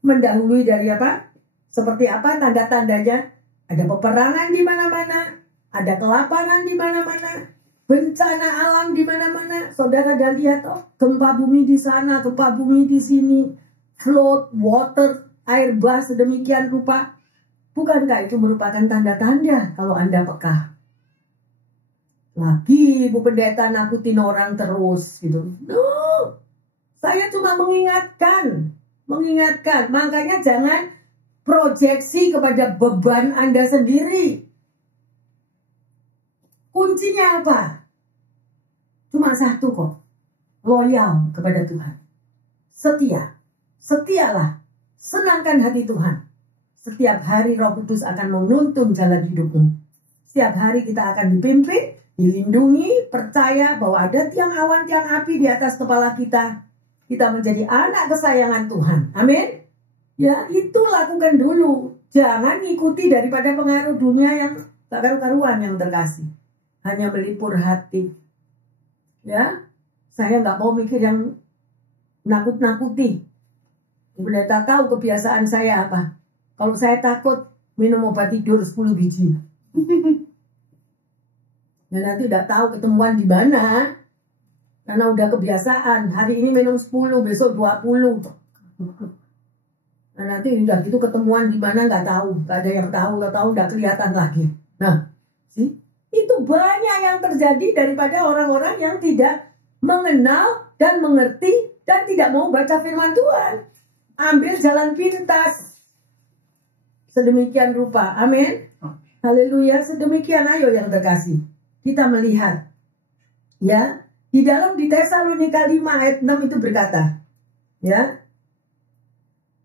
Mendahului dari apa? Seperti apa tanda-tandanya? Ada peperangan di mana-mana, ada kelaparan di mana-mana, bencana alam di mana-mana. Saudara ada lihat, gempa bumi di sana, gempa bumi di sini, flood, water, air bah sedemikian rupa. Bukankah itu merupakan tanda-tanda kalau Anda peka? Lagi Bu Pendeta nakutin orang terus gitu. No, saya cuma mengingatkan. Makanya jangan proyeksi kepada beban Anda sendiri. Kuncinya apa? Cuma satu kok. Loyal kepada Tuhan. Setia. Setialah. Senangkan hati Tuhan. Setiap hari Roh Kudus akan menuntun jalan hidupmu. Setiap hari kita akan dipimpin, dilindungi, percaya bahwa ada tiang awan, tiang api di atas kepala kita. Kita menjadi anak kesayangan Tuhan. Amin. Ya, itu lakukan dulu. Jangan ikuti daripada pengaruh dunia yang tak karu-karuan yang terkasih. Hanya melipur hati. Ya, saya nggak mau mikir yang nakut-nakuti. Pendeta tahu kebiasaan saya apa. Kalau saya takut, minum obat tidur 10 biji. Dan nanti udah tahu ketemuan di mana. Karena udah kebiasaan. Hari ini minum 10, besok 20. Nah, nanti udah gitu ketemuan di mana nggak tahu. Nggak ada yang tahu, nggak kelihatan lagi. Nah, itu banyak yang terjadi daripada orang-orang yang tidak mengenal dan mengerti dan tidak mau baca firman Tuhan. Ambil jalan pintas. Sedemikian rupa. Amin. Haleluya. Sedemikian ayo yang terkasih. Kita melihat. Ya. Di dalam di Tesalonika 5 ayat 6 itu berkata. Ya.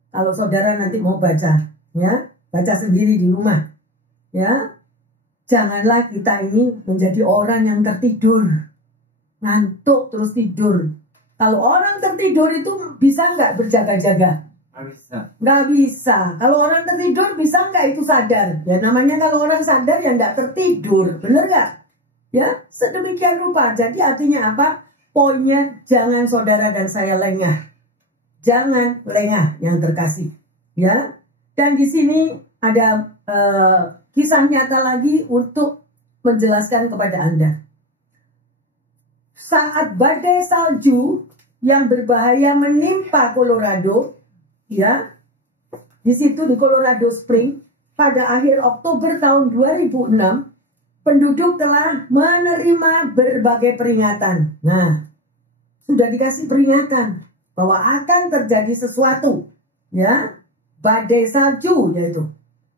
Kalau saudara nanti mau baca. Ya. Baca sendiri di rumah. Ya. Janganlah kita ini menjadi orang yang tertidur. Ngantuk terus tidur. Kalau orang tertidur itu bisa nggak berjaga-jaga? Nggak bisa. Kalau orang tertidur bisa nggak itu sadar? Ya namanya kalau orang sadar ya nggak tertidur. Bener nggak? Ya sedemikian rupa. Jadi artinya apa? Poinnya jangan saudara dan saya lengah. Jangan lengah yang terkasih. Ya. Dan di sini ada kisah nyata lagi untuk menjelaskan kepada Anda. Saat badai salju yang berbahaya menimpa Colorado, ya, di situ di Colorado Spring, pada akhir Oktober tahun 2006, penduduk telah menerima berbagai peringatan. Nah, sudah dikasih peringatan bahwa akan terjadi sesuatu, ya, badai salju yaitu.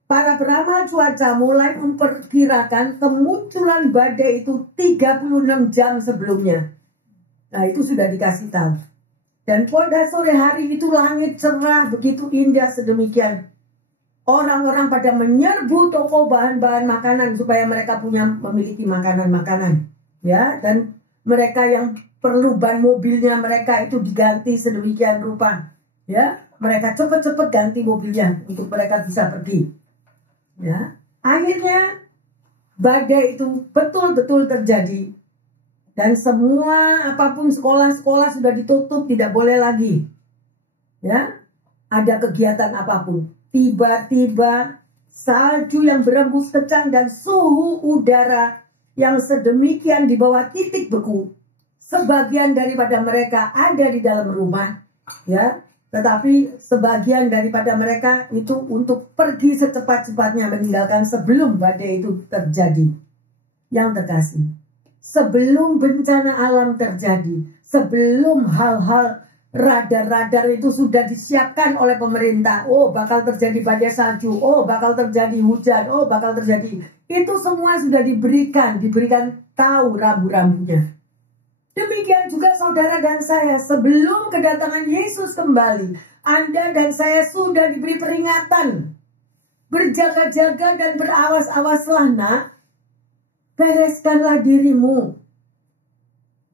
Para peramal cuaca mulai memperkirakan kemunculan badai itu 36 jam sebelumnya. Nah, itu sudah dikasih tahu. Dan pada sore hari itu langit cerah, begitu indah sedemikian. Orang-orang pada menyerbu toko bahan-bahan makanan supaya mereka memiliki makanan-makanan. Ya, dan mereka yang perlu ban mobilnya mereka itu diganti sedemikian rupa. Ya, mereka cepat-cepat ganti mobilnya untuk mereka bisa pergi. Ya, akhirnya badai itu betul-betul terjadi dan semua apapun sekolah-sekolah sudah ditutup, tidak boleh lagi. Ya, ada kegiatan apapun. Tiba-tiba salju yang berembus kencang dan suhu udara yang sedemikian di bawah titik beku. Sebagian daripada mereka ada di dalam rumah, ya. Tetapi sebagian daripada mereka itu untuk pergi secepat-cepatnya meninggalkan sebelum badai itu terjadi. Yang terkasih, sebelum bencana alam terjadi, sebelum hal-hal radar-radar itu sudah disiapkan oleh pemerintah. Oh, bakal terjadi badai salju, oh, bakal terjadi hujan, oh, bakal terjadi. Itu semua sudah diberikan tahu rambu-rambunya. Demikian juga saudara dan saya, sebelum kedatangan Yesus kembali, Anda dan saya sudah diberi peringatan. Berjaga-jaga dan berawas-awaslah, nak. Bereskanlah dirimu.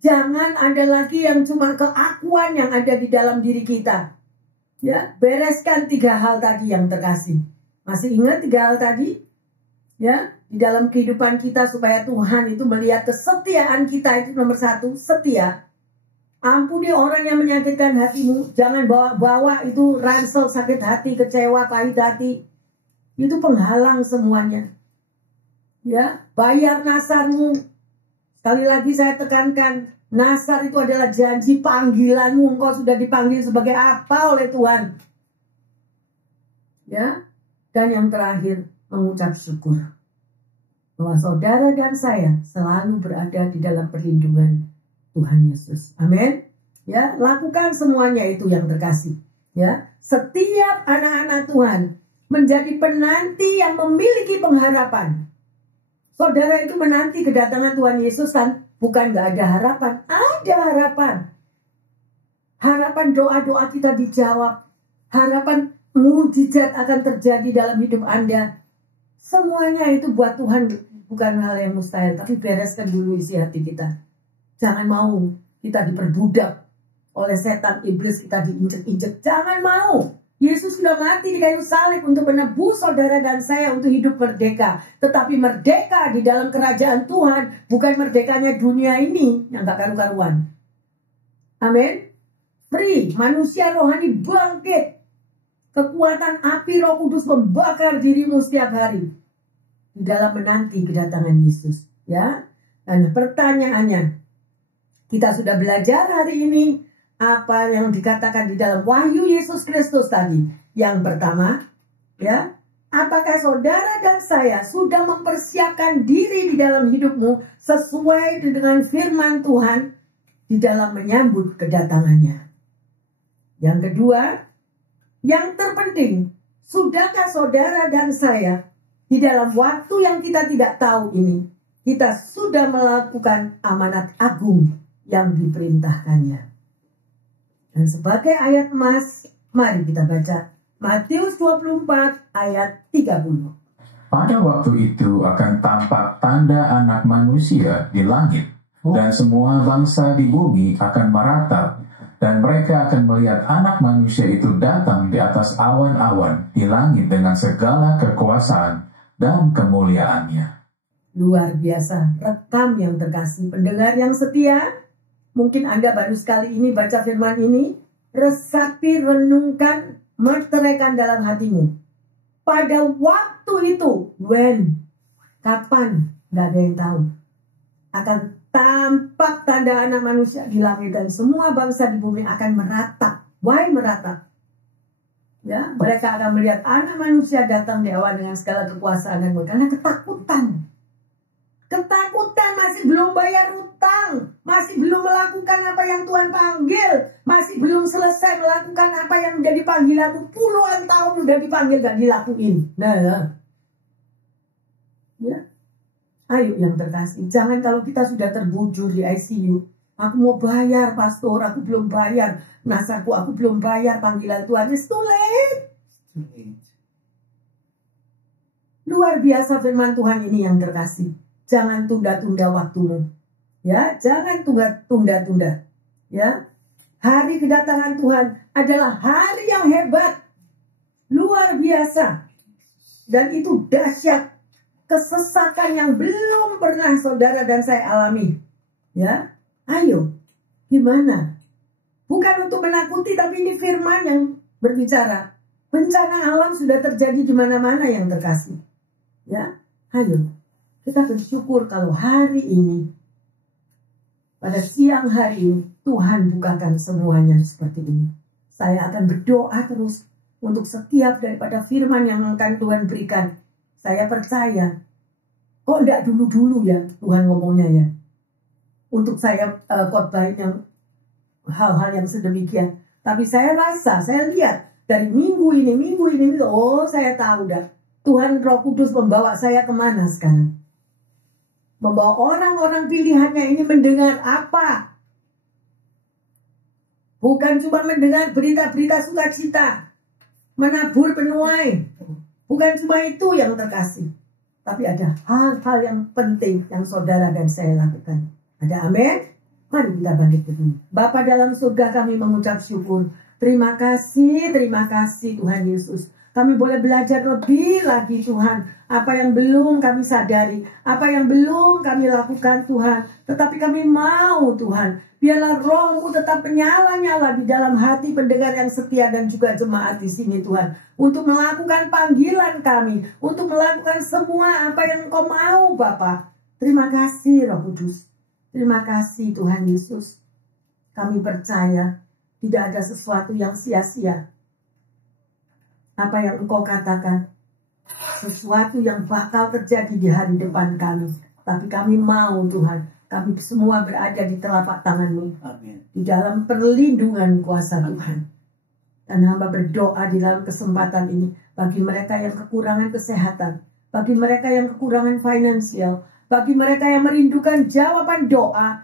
Jangan ada lagi yang cuma keakuan yang ada di dalam diri kita. Ya, bereskan 3 hal tadi yang terkasih. Masih ingat 3 hal tadi? Ya, di dalam kehidupan kita supaya Tuhan itu melihat kesetiaan kita itu nomor 1, setia. Ampuni orang yang menyakitkan hatimu. Jangan bawa-bawa itu ransel, sakit hati, kecewa, pahit hati. Itu penghalang semuanya. Ya, bayar nasarmu. Sekali lagi saya tekankan, nasar itu adalah janji panggilanmu. Engkau sudah dipanggil sebagai apa oleh Tuhan. Ya, dan yang terakhir, mengucap syukur. Bahwa saudara dan saya selalu berada di dalam perlindungan Tuhan Yesus. Amin. Ya, lakukan semuanya itu yang terkasih. Ya, setiap anak-anak Tuhan menjadi penanti yang memiliki pengharapan. Saudara itu menanti kedatangan Tuhan Yesus kan bukan gak ada harapan. Ada harapan. Harapan doa-doa kita dijawab. Harapan mujizat akan terjadi dalam hidup Anda. Semuanya itu buat Tuhan bukan hal yang mustahil. Tapi bereskan dulu isi hati kita. Jangan mau kita diperbudak oleh setan iblis, kita diinjek-injek. Jangan mau. Yesus sudah mati di kayu salib untuk menebus saudara dan saya untuk hidup merdeka. Tetapi merdeka di dalam kerajaan Tuhan, bukan merdekanya dunia ini yang gak karu-karuan. Amin. Free, manusia rohani bangkit. Kekuatan api Roh Kudus membakar dirimu setiap hari di dalam menanti kedatangan Yesus. Ya. Dan pertanyaannya, kita sudah belajar hari ini apa yang dikatakan di dalam Wahyu Yesus Kristus tadi. Yang pertama, ya, apakah saudara dan saya sudah mempersiapkan diri di dalam hidupmu sesuai dengan firman Tuhan di dalam menyambut kedatangannya? Yang kedua, yang terpenting, sudahkah saudara dan saya di dalam waktu yang kita tidak tahu ini, kita sudah melakukan amanat agung yang diperintahkannya? Dan sebagai ayat emas, mari kita baca Matius 24 ayat 30. Pada waktu itu akan tampak tanda anak manusia di langit, dan semua bangsa di bumi akan meratap, dan mereka akan melihat anak manusia itu datang di atas awan-awan di langit dengan segala kekuasaan dan kemuliaannya. Luar biasa, rekam yang terkasih, pendengar yang setia. Mungkin Anda baru sekali ini baca firman ini, resapi, renungkan, meteraikan dalam hatimu. Pada waktu itu, when, kapan, nggak ada yang tahu. Akan tampak tanda anak manusia di langit dan semua bangsa di bumi akan meratap. Why meratap? Ya, mereka akan melihat anak manusia datang di awan dengan segala kekuasaan dan karena ketakutan. Ketakutan, masih belum bayar utang, masih belum melakukan apa yang Tuhan panggil, masih belum selesai melakukan apa yang menjadi panggilanmu. Puluhan tahun udah dipanggil gak dilakuin. Nah, ya, ayo yang terkasih, jangan kalau kita sudah terbujur di ICU, aku mau bayar pastor, aku belum bayar nasarku, aku belum bayar panggilan Tuhan. It's too late. Luar biasa firman Tuhan ini yang terkasih. Jangan tunda-tunda waktumu. Ya, jangan tunda-tunda. Ya. Hari kedatangan Tuhan adalah hari yang hebat. Luar biasa. Dan itu dahsyat. Kesesakan yang belum pernah saudara dan saya alami. Ya. Ayo. Gimana? Bukan untuk menakuti, tapi ini firman yang berbicara. Bencana alam sudah terjadi di mana-mana yang terkasih. Ya. Ayo. Kita bersyukur kalau hari ini, pada siang hari ini, Tuhan bukakan semuanya seperti ini. Saya akan berdoa terus untuk setiap daripada firman yang akan Tuhan berikan. Saya percaya, kok enggak dulu-dulu ya Tuhan ngomongnya ya. Untuk saya khotbahin yang hal-hal yang sedemikian. Tapi saya rasa, saya lihat dari minggu ini, oh saya tahu dah. Tuhan Roh Kudus membawa saya kemana sekarang. Membawa orang-orang pilihannya ini mendengar apa? Bukan cuma mendengar berita-berita sukacita, menabur penuai. Bukan cuma itu yang terkasih. Tapi ada hal-hal yang penting yang saudara dan saya lakukan. Ada amin? Mari kita bangkit berdiri. Bapa dalam surga, kami mengucap syukur. Terima kasih Tuhan Yesus. Kami boleh belajar lebih lagi Tuhan. Apa yang belum kami sadari, apa yang belum kami lakukan Tuhan. Tetapi kami mau Tuhan, biarlah Roh-Mu tetap menyala-nyala di dalam hati pendengar yang setia dan juga jemaat di sini Tuhan. Untuk melakukan panggilan kami, untuk melakukan semua apa yang Engkau mau Bapa. Terima kasih Roh Kudus. Terima kasih Tuhan Yesus. Kami percaya tidak ada sesuatu yang sia-sia. Apa yang Engkau katakan, sesuatu yang bakal terjadi di hari depan kami. Tapi kami mau Tuhan, kami semua berada di telapak tangan-Mu. Amin. Di dalam perlindungan kuasa Tuhan. Dan hamba berdoa di dalam kesempatan ini, bagi mereka yang kekurangan kesehatan, bagi mereka yang kekurangan finansial, bagi mereka yang merindukan jawaban doa,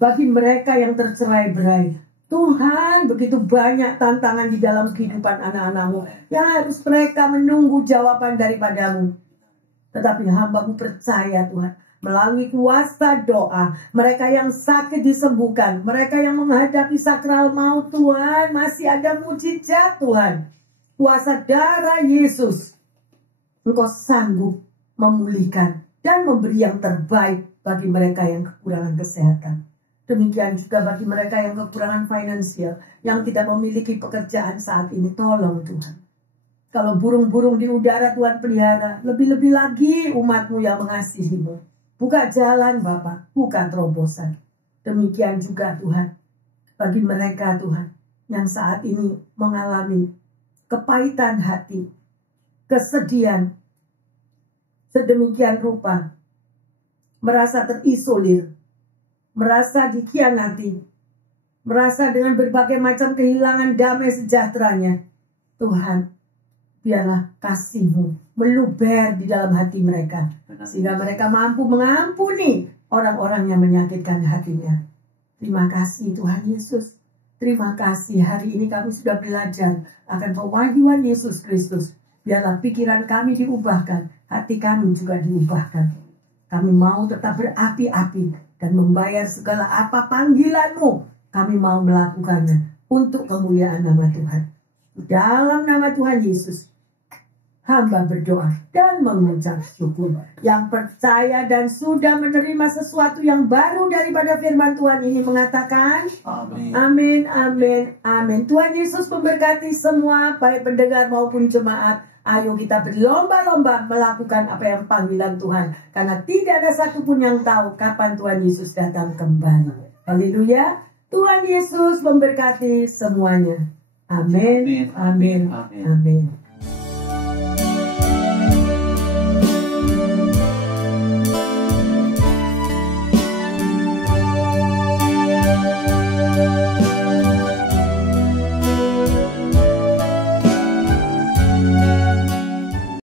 bagi mereka yang tercerai-berai. Tuhan, begitu banyak tantangan di dalam kehidupan anak-anak-Mu yang harus mereka menunggu jawaban daripada-Mu. Tetapi hamba-Mu percaya Tuhan, melalui kuasa doa, mereka yang sakit disembuhkan, mereka yang menghadapi sakral maut Tuhan, masih ada mujizat Tuhan. Kuasa darah Yesus, Engkau sanggup memulihkan dan memberi yang terbaik bagi mereka yang kekurangan kesehatan. Demikian juga bagi mereka yang kekurangan finansial, yang tidak memiliki pekerjaan saat ini. Tolong Tuhan. Kalau burung-burung di udara Tuhan pelihara, lebih-lebih lagi umat-Mu yang mengasihi-Mu. Buka jalan Bapa, buka terobosan. Demikian juga Tuhan, bagi mereka Tuhan, yang saat ini mengalami kepahitan hati, kesedihan, sedemikian rupa, merasa terisolir, merasa dikhianati, merasa dengan berbagai macam kehilangan damai sejahteranya. Tuhan, biarlah kasih-Mu meluber di dalam hati mereka, sehingga mereka mampu mengampuni orang-orang yang menyakitkan hatinya. Terima kasih Tuhan Yesus. Terima kasih, hari ini kami sudah belajar akan pewahyuan Yesus Kristus. Biarlah pikiran kami diubahkan, hati kami juga diubahkan. Kami mau tetap berapi-api dan membayar segala apa panggilan-Mu. Kami mau melakukannya untuk kemuliaan nama Tuhan. Dalam nama Tuhan Yesus, hamba berdoa dan mengucap syukur. Yang percaya dan sudah menerima sesuatu yang baru daripada firman Tuhan ini mengatakan, Amin. Amin, amin, amin. Tuhan Yesus memberkati semua, baik pendengar maupun jemaat. Ayo kita berlomba-lomba melakukan apa yang panggilan Tuhan. Karena tidak ada satupun yang tahu kapan Tuhan Yesus datang kembali. Haleluya. Tuhan Yesus memberkati semuanya. Amin, amin, amin.